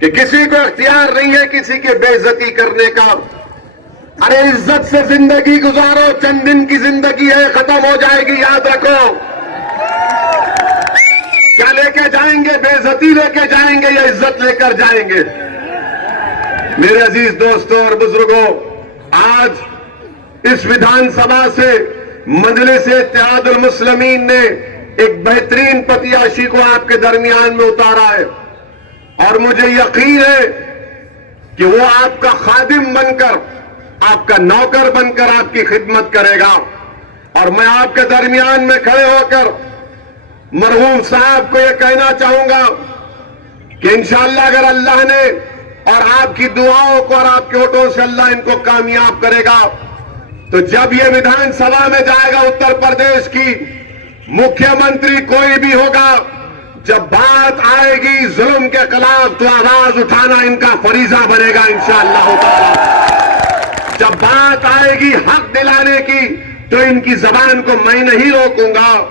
कि किसी को इख्तियार नहीं है किसी की बेइज्जती करने का। अरे इज्जत से जिंदगी गुजारो, चंद दिन की जिंदगी है, खत्म हो जाएगी, याद रखो। क्या लेके जाएंगे? बेइज्जती लेके जाएंगे या इज्जत लेकर जाएंगे? मेरे अजीज दोस्तों और बुजुर्गों, आज इस विधानसभा से मजलिस इत्तेहादुल मुस्लिमीन ने एक बेहतरीन प्रत्याशी को आपके दरमियान में उतारा है और मुझे यकीन है कि वो आपका खादिम बनकर, आपका नौकर बनकर आपकी खिदमत करेगा। और मैं आपके दरमियान में खड़े होकर मरहूम साहब को यह कहना चाहूंगा कि इंशाअल्लाह अगर अल्लाह ने और आपकी दुआओं को और आपके वोटों से अल्लाह इनको कामयाब करेगा तो जब ये विधानसभा में जाएगा उत्तर प्रदेश की, मुख्यमंत्री कोई भी होगा, जब बात आएगी जुल्म के खिलाफ तो आवाज उठाना इनका फरीजा बनेगा इंशाअल्लाह ताला। जब बात आएगी हक दिलाने की तो इनकी जबान को मैं नहीं रोकूंगा।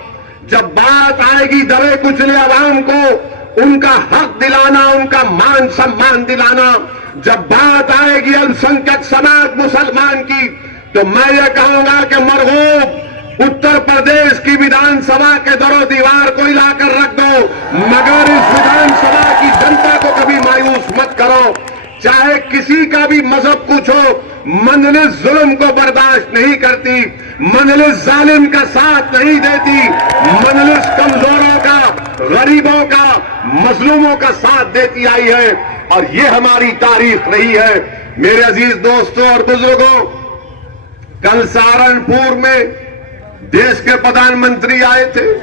जब बात आएगी दबे कुचले अवाम को उनका हक दिलाना, उनका मान सम्मान दिलाना, जब बात आएगी अल्पसंख्यक समाज मुसलमान की तो मैं ये कहूंगा कि मरहूम उत्तर प्रदेश की विधानसभा के दरो दीवार को हिलाकर रख दो, मगर इस विधानसभा की जनता को कभी मायूस मत करो। चाहे किसी का भी मजहब कुछ हो, मंजलिस जुल्म को बर्दाश्त नहीं करती, मंजलिस जालिम का साथ नहीं देती, मंजलिस कमजोरों का, गरीबों का, मजलूमों का साथ देती आई है और ये हमारी तारीख रही है। मेरे अजीज दोस्तों और बुजुर्गों, कल सहारनपुर में देश के प्रधानमंत्री आए थे।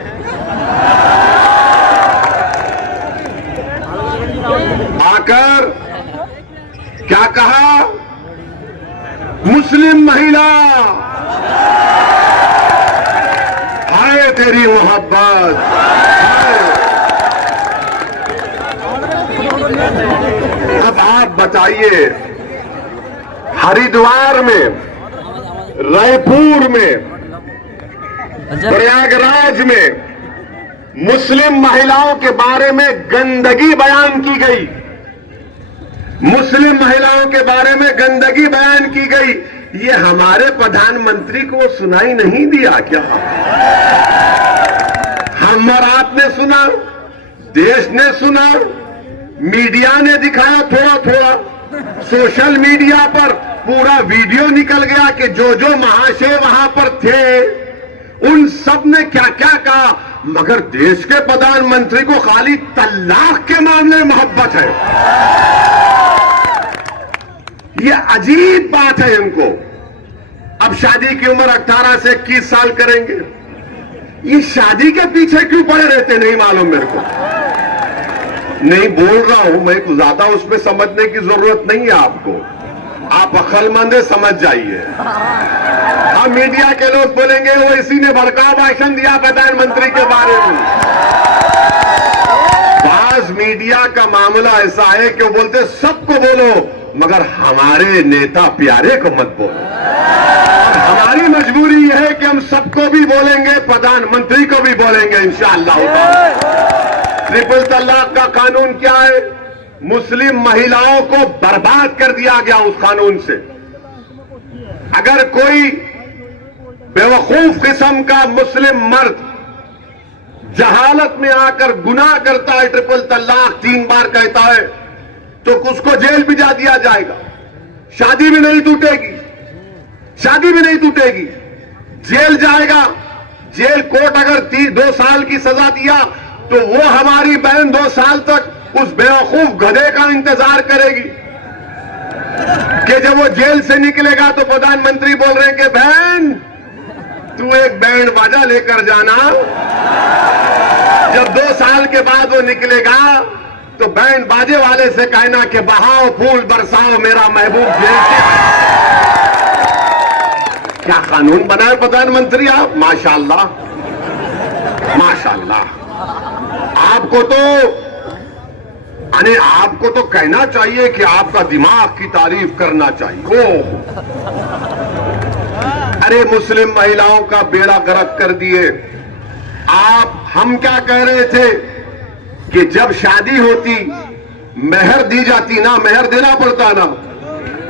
आकर क्या कहा? मुस्लिम महिला, हाय तेरी मोहब्बत। अब आप बताइए, हरिद्वार में, रायपुर में, प्रयागराज में मुस्लिम महिलाओं के बारे में गंदगी बयान की गई, मुस्लिम महिलाओं के बारे में गंदगी बयान की गई। ये हमारे प्रधानमंत्री को सुनाई नहीं दिया क्या? हम और आपने सुना, देश ने सुना, मीडिया ने दिखाया थोड़ा थोड़ा, सोशल मीडिया पर पूरा वीडियो निकल गया कि जो जो महाशय वहां पर थे उन सब ने क्या क्या कहा, मगर देश के प्रधानमंत्री को खाली तलाक के मामले में मोहब्बत है। ये अजीब बात है इनको। अब शादी की उम्र 18 से 21 साल करेंगे, ये शादी के पीछे क्यों पड़े रहते नहीं मालूम मेरे को। नहीं बोल रहा हूं मैं, कुछ ज्यादा उसमें समझने की जरूरत नहीं है आपको, आप अक्लमंद है, समझ जाइए। हाँ, मीडिया के लोग बोलेंगे वो इसी ने भड़काऊ भाषण दिया प्रधानमंत्री के बारे में। बाज मीडिया का मामला ऐसा है कि वो बोलते सबको बोलो मगर हमारे नेता प्यारे को मत बोलो। हमारी मजबूरी यह है कि हम सबको भी बोलेंगे, प्रधानमंत्री को भी बोलेंगे इंशाअल्लाह। ट्रिपल तलाक का कानून क्या है? मुस्लिम महिलाओं को बर्बाद कर दिया गया उस कानून से। अगर कोई बेवकूफ किस्म का मुस्लिम मर्द जहालत में आकर गुनाह करता है, ट्रिपल तलाक 3 बार कहता है, तो उसको जेल भी जा दिया जाएगा, शादी भी नहीं टूटेगी, शादी भी नहीं टूटेगी, जेल जाएगा। जेल कोर्ट अगर 2 साल की सजा दिया तो वो हमारी बहन 2 साल तक उस बेवकूफ गधे का इंतजार करेगी कि जब वो जेल से निकलेगा तो प्रधानमंत्री बोल रहे हैं कि बहन तू एक बैंड बाजा लेकर जाना। जब 2 साल के बाद वो निकलेगा तो बैंड बाजे वाले से कहना कि बहाओ फूल बरसाओ मेरा महबूब जेल से। क्या कानून बनाए प्रधानमंत्री आप, माशाअल्लाह माशाअल्लाह। आपको तो कहना चाहिए कि आपका दिमाग की तारीफ करना चाहिए। ओह, अरे मुस्लिम महिलाओं का बेड़ा गर्क कर दिए आप। हम क्या कह रहे थे कि जब शादी होती मेहर दी जाती ना, मेहर देना पड़ता ना,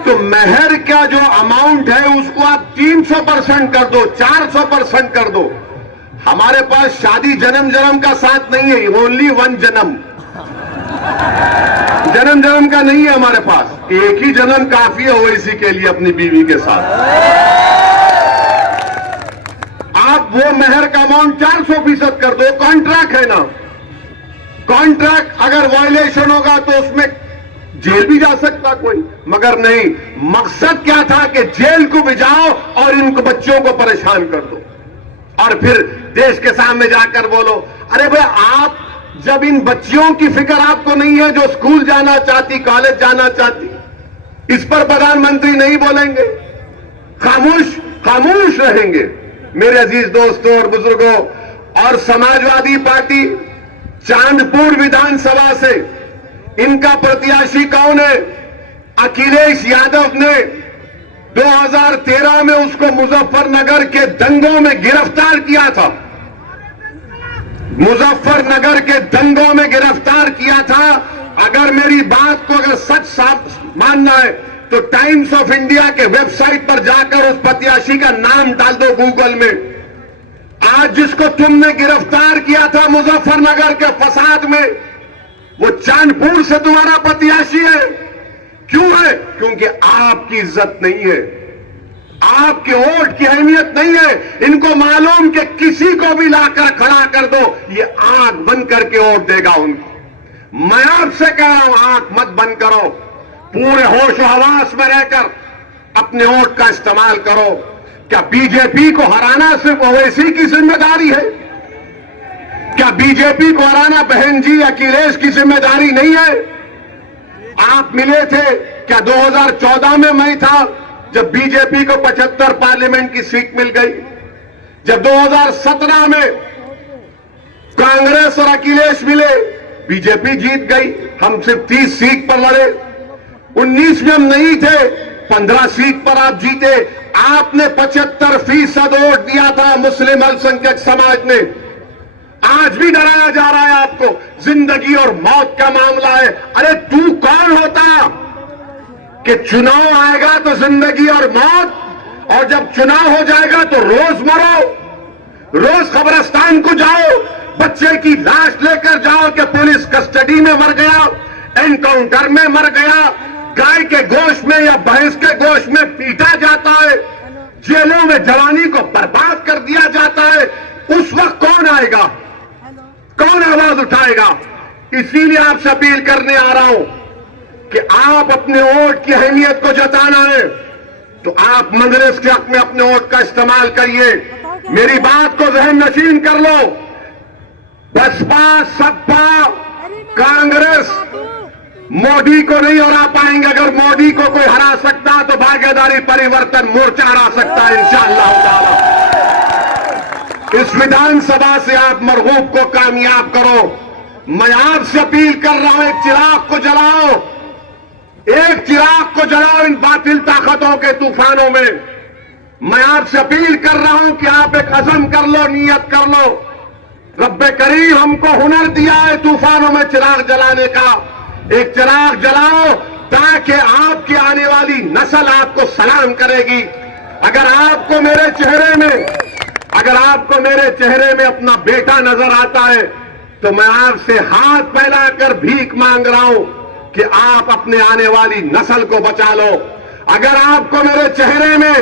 तो मेहर का जो अमाउंट है उसको आप 300% कर दो, 400% कर दो। हमारे पास शादी जन्म जन्म का साथ नहीं है, ओनली वन जन्म, जन्म जन्म का नहीं है हमारे पास, एक ही जन्म काफी है ओवैसी के लिए अपनी बीवी के साथ। आप वो मेहर का अमाउंट 400% कर दो, कॉन्ट्रैक्ट है ना, कॉन्ट्रैक्ट अगर वायलेशन होगा तो उसमें जेल भी जा सकता कोई, मगर नहीं, मकसद क्या था कि जेल को भिजाओ और इनको बच्चों को परेशान कर दो और फिर देश के सामने जाकर बोलो। अरे भाई, आप जब इन बच्चियों की फिक्र आपको नहीं है जो स्कूल जाना चाहती, कॉलेज जाना चाहती, इस पर प्रधानमंत्री नहीं बोलेंगे, खामोश खामोश रहेंगे। मेरे अजीज दोस्तों और बुजुर्गों, और समाजवादी पार्टी चांदपुर विधानसभा से इनका प्रत्याशी कौन है? अखिलेश यादव ने 2013 में उसको मुजफ्फरनगर के दंगों में गिरफ्तार किया था, मुजफ्फरनगर के दंगों में गिरफ्तार किया था। अगर मेरी बात को अगर सच साफ मानना है तो टाइम्स ऑफ इंडिया के वेबसाइट पर जाकर उस प्रत्याशी का नाम डाल दो गूगल में। आज जिसको तुमने गिरफ्तार किया था मुजफ्फरनगर के फसाद में, वो चांदपुर से तुम्हारा प्रत्याशी है। क्यों है? क्योंकि आपकी इज्जत नहीं है, आपके वोट की अहमियत नहीं है। इनको मालूम कि किसी को भी लाकर खड़ा कर दो, ये आंख बंद करके वोट देगा उनको। मैं आपसे कह रहा हूं, आंख मत बंद करो, पूरे होश हवास में रहकर अपने वोट का इस्तेमाल करो। क्या बीजेपी को हराना सिर्फ ओवैसी की जिम्मेदारी है? क्या बीजेपी को हराना बहन जी अखिलेश की जिम्मेदारी नहीं है? आप मिले थे क्या 2014 में? मैं था जब बीजेपी को 75 पार्लियामेंट की सीट मिल गई। जब 2017 में कांग्रेस और अखिलेश मिले, बीजेपी जीत गई, हम सिर्फ 30 सीट पर लड़े। 19 में हम नहीं थे, 15 सीट पर आप जीते। आपने 75% वोट दिया था मुस्लिम अल्पसंख्यक समाज ने। आज भी डराया जा रहा है आपको, जिंदगी और मौत का मामला है। अरे तू कौन होता कि चुनाव आएगा तो जिंदगी और मौत, और जब चुनाव हो जाएगा तो रोज मरो, रोज कब्रिस्तान को जाओ, बच्चे की लाश लेकर जाओ कि पुलिस कस्टडी में मर गया, एनकाउंटर में मर गया, गाय के गोश्त में या भैंस के गोश्त में पीटा जाता है, जेलों में जवानी को बर्बाद कर दिया जाता है। उस वक्त कौन आएगा, कौन आवाज उठाएगा? इसीलिए आपसे अपील करने आ रहा हूं कि आप अपने वोट की अहमियत को जताना है तो आप मजलिस के हक में अपने वोट का इस्तेमाल करिए। मेरी बात को जहन नशीन कर लो। बसपा, सपा, कांग्रेस मोदी को नहीं हरा पाएंगे। अगर मोदी को कोई हरा सकता तो भागीदारी परिवर्तन मोर्चा हरा सकता है इंशाअल्लाह ताला। इस विधानसभा से आप मरगूब को कामयाब करो। मैं आपसे अपील कर रहा हूं, एक चिराग को जलाओ, एक चिराग को जलाओ इन बातिल ताकतों के तूफानों में। मैं आपसे अपील कर रहा हूं कि आप एक अज़म कर लो, नियत कर लो। रब्बे करीम हमको हुनर दिया है तूफानों में चिराग जलाने का। एक चिराग जलाओ ताकि आपकी आने वाली नस्ल आपको सलाम करेगी। अगर आपको मेरे चेहरे में, अगर आपको मेरे चेहरे में अपना बेटा नजर आता है तो मैं आपसे हाथ फैलाकर भीख मांग रहा हूं कि आप अपने आने वाली नस्ल को बचा लो। अगर आपको मेरे चेहरे में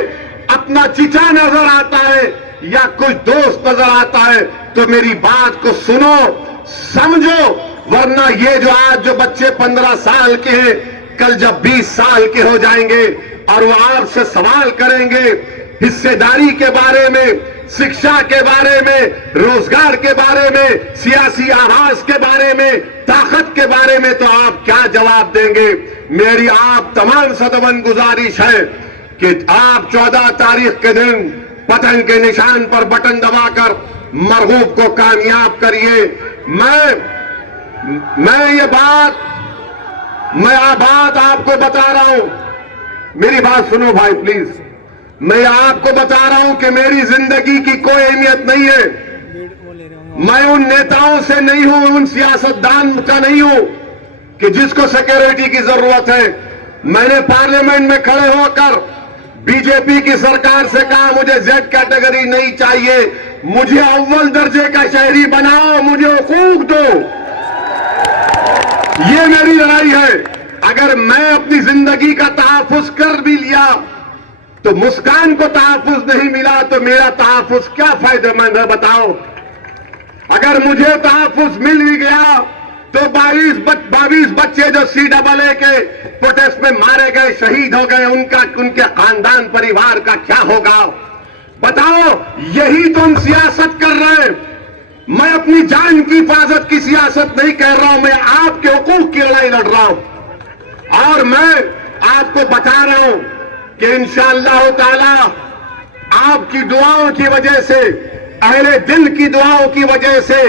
अपना चिचा नजर आता है या कोई दोस्त नजर आता है तो मेरी बात को सुनो, समझो, वरना ये जो आज जो बच्चे 15 साल के हैं, कल जब 20 साल के हो जाएंगे और वो आपसे सवाल करेंगे हिस्सेदारी के बारे में, शिक्षा के बारे में, रोजगार के बारे में, सियासी आवाज के बारे में, ताकत के बारे में, तो आप क्या जवाब देंगे? मेरी आप तमाम सदमन गुजारिश है कि आप 14 तारीख के दिन पतंग के निशान पर बटन दबाकर मरगूब को कामयाब करिए। मैं ये बात आपको बता रहा हूं, मेरी बात सुनो भाई प्लीज। मैं आपको बता रहा हूं कि मेरी जिंदगी की कोई अहमियत नहीं है। मैं उन नेताओं से नहीं हूं, उन सियासतदान का नहीं हूं कि जिसको सिक्योरिटी की जरूरत है, मैंने पार्लियामेंट में खड़े होकर बीजेपी की सरकार से कहा मुझे जेड कैटेगरी नहीं चाहिए, मुझे अव्वल दर्जे का शहरी बनाओ, मुझे हुकूक दो। ये मेरी लड़ाई है। अगर मैं अपनी जिंदगी का तहफ्फुज कर भी लिया तो मुस्कान को तहफ्फुज नहीं मिला तो मेरा तहफ्फुज क्या फायदेमंद है बताओ। अगर मुझे तहफ्फुज मिल भी गया तो 22 बच्चे जो CAA के प्रोटेस्ट में मारे गए, शहीद हो गए, उनके खानदान परिवार का क्या होगा बताओ। यही तो हम सियासत कर रहे हैं। मैं अपनी जान की हिफाजत की सियासत नहीं कर रहा हूं, मैं आपके हुकूक की लड़ाई लड़ रहा हूं। और मैं आपको बता रहा हूं कि इंशाअल्लाह ताला आपकी दुआओं की वजह से, अहले दिल की दुआओं की वजह से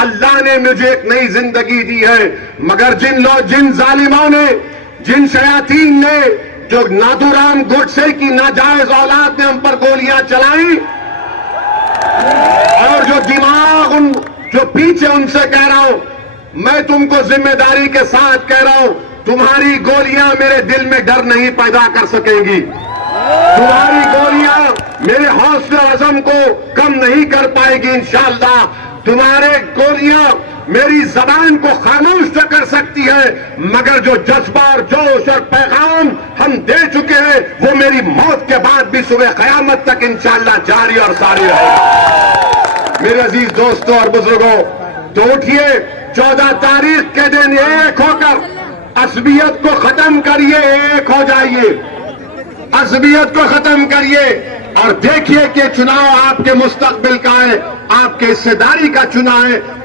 अल्लाह ने मुझे एक नई जिंदगी दी है। मगर जिन जालिमों ने, जिन शयातीन ने, जो नाथूराम गोडसे की नाजायज औलाद ने हम पर गोलियां चलाई, और जो दिमाग जो पीछे, उनसे कह रहा हूं, मैं तुमको जिम्मेदारी के साथ कह रहा हूं, तुम्हारी गोलियां मेरे दिल में डर नहीं पैदा कर सकेंगी। तुम्हारी गोलियां मेरे हौसले अज़म को कम नहीं कर पाएगी इंशाअल्लाह। तुम्हारे गोलियां मेरी जबान को खामोश तो कर सकती है, मगर जो जज्बा और जोश और पैगाम हम दे चुके हैं वो मेरी मौत के बाद भी सुबह कयामत तक इंशाअल्लाह जारी और सारी रहेगा। मेरे अजीज दोस्तों और बुजुर्गों, तो उठिए, 14 तारीख के दिन एक होकर असबियत को खत्म करिए, एक हो जाइए, असबियत को खत्म करिए और देखिए कि चुनाव आपके मुस्तकबिल का है, आपके हिस्सेदारी का चुनाव है।